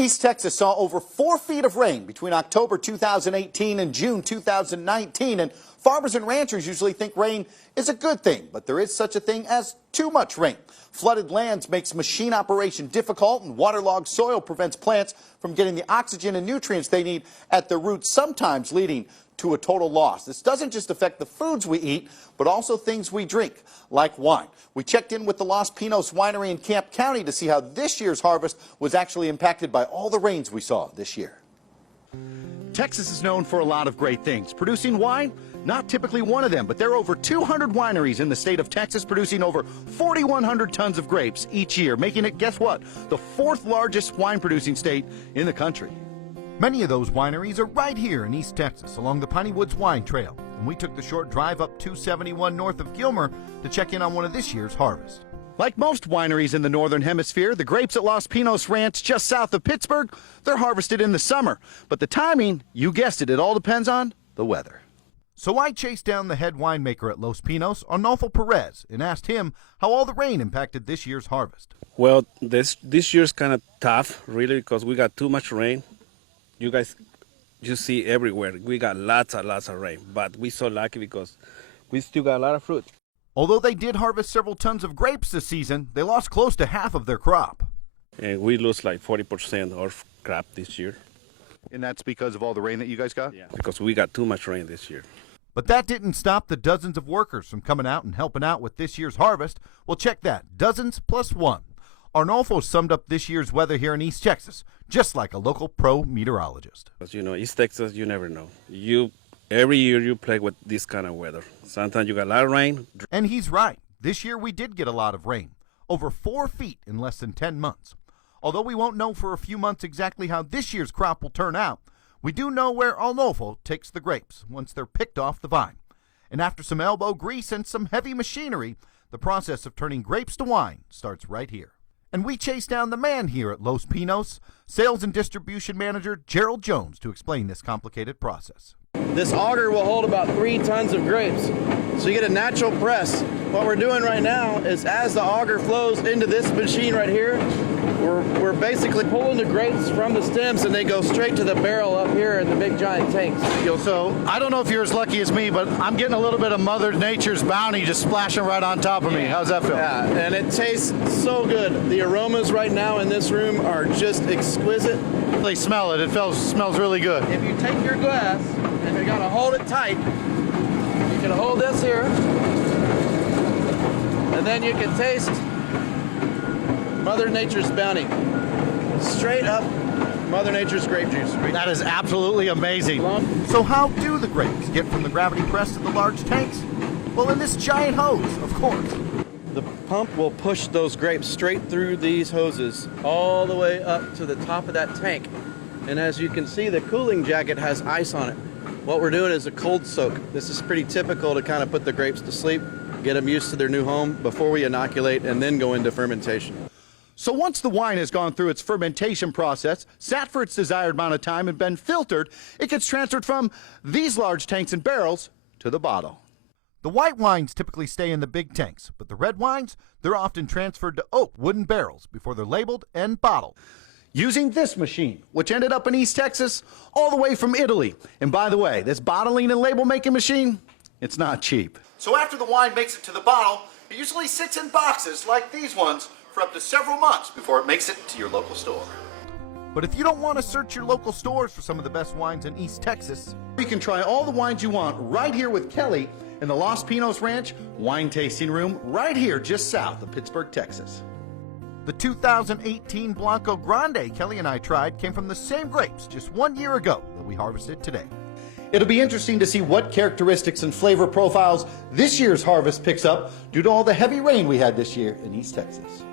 East Texas saw over 4 feet of rain between October 2018 and June 2019, and farmers and ranchers usually think rain is a good thing, but there is such a thing as too much rain. Flooded lands makes machine operation difficult, and waterlogged soil prevents plants from getting the oxygen and nutrients they need at the roots, sometimes leading to a total loss. This doesn't just affect the foods we eat, but also things we drink, like wine. We checked in with the Los Pinos Winery in Camp County to see how this year's harvest was actually impacted by all the rains we saw this year. Texas is known for a lot of great things. Producing wine, not typically one of them, but there are over 200 wineries in the state of Texas producing over 4,100 tons of grapes each year, making it, guess what, the 4th largest wine producing state in the country. Many of those wineries are right here in East Texas along the Piney Woods Wine Trail, and we took the short drive up 271 north of Gilmer to check in on one of this year's harvest. Like most wineries in the Northern Hemisphere, the grapes at Los Pinos Ranch just south of Pittsburgh, they're harvested in the summer. But the timing, you guessed it all depends on the weather. So I chased down the head winemaker at Los Pinos, Arnulfo Perez, and asked him how all the rain impacted this year's harvest. Well, this year's kind of tough, really, because we got too much rain. You guys, you see everywhere, we got lots and lots of rain, but we're so lucky because we still got a lot of fruit. Although they did harvest several tons of grapes this season, they lost close to half of their crop. And we lose like 40% of our crop this year. And that's because of all the rain that you guys got? Yeah, because we got too much rain this year. But that didn't stop the dozens of workers from coming out and helping out with this year's harvest. Well, check that, dozens plus one. Arnulfo summed up this year's weather here in East Texas, just like a local pro meteorologist. Because, you know, East Texas, you never know. Every year you play with this kind of weather. Sometimes you got a lot of rain. And he's right. This year we did get a lot of rain, over 4 feet in less than 10 months. Although we won't know for a few months exactly how this year's crop will turn out, we do know where Arnulfo takes the grapes once they're picked off the vine. And after some elbow grease and some heavy machinery, the process of turning grapes to wine starts right here. And we chased down the man here at Los Pinos, Sales and Distribution Manager Gerald Jones, to explain this complicated process. This auger will hold about 3 tons of grapes, so you get a natural press. What we're doing right now is as the auger flows into this machine right here, we're basically pulling the grapes from the stems and they go straight to the barrel up here in the big giant tanks. So I don't know if you're as lucky as me, but I'm getting a little bit of Mother Nature's bounty just splashing right on top of me. How's that feel? Yeah, and it tastes so good. The aromas right now in this room are just exquisite. They smell it. It smells really good. If you take your glass and you gotta hold it tight, you can hold this here, and then you can taste Mother Nature's bounty. Straight up Mother Nature's grape juice. That is absolutely amazing. So how do the grapes get from the gravity press to the large tanks? Well, in this giant hose, of course. The pump will push those grapes straight through these hoses all the way up to the top of that tank. And as you can see, the cooling jacket has ice on it. What we're doing is a cold soak. This is pretty typical to kind of put the grapes to sleep, get them used to their new home before we inoculate and then go into fermentation. So once the wine has gone through its fermentation process, sat for its desired amount of time and been filtered, it gets transferred from these large tanks and barrels to the bottle. The white wines typically stay in the big tanks, but the red wines, they're often transferred to oak wooden barrels before they're labeled and bottled. Using this machine, which ended up in East Texas, all the way from Italy. And by the way, this bottling and label making machine, it's not cheap. So after the wine makes it to the bottle, it usually sits in boxes like these ones for up to several months before it makes it to your local store. But if you don't want to search your local stores for some of the best wines in East Texas, you can try all the wines you want right here with Kelly in the Los Pinos Ranch wine tasting room right here just south of Pittsburg, Texas. The 2018 Blanco Grande Kelly and I tried came from the same grapes just 1 year ago that we harvested today. It'll be interesting to see what characteristics and flavor profiles this year's harvest picks up due to all the heavy rain we had this year in East Texas.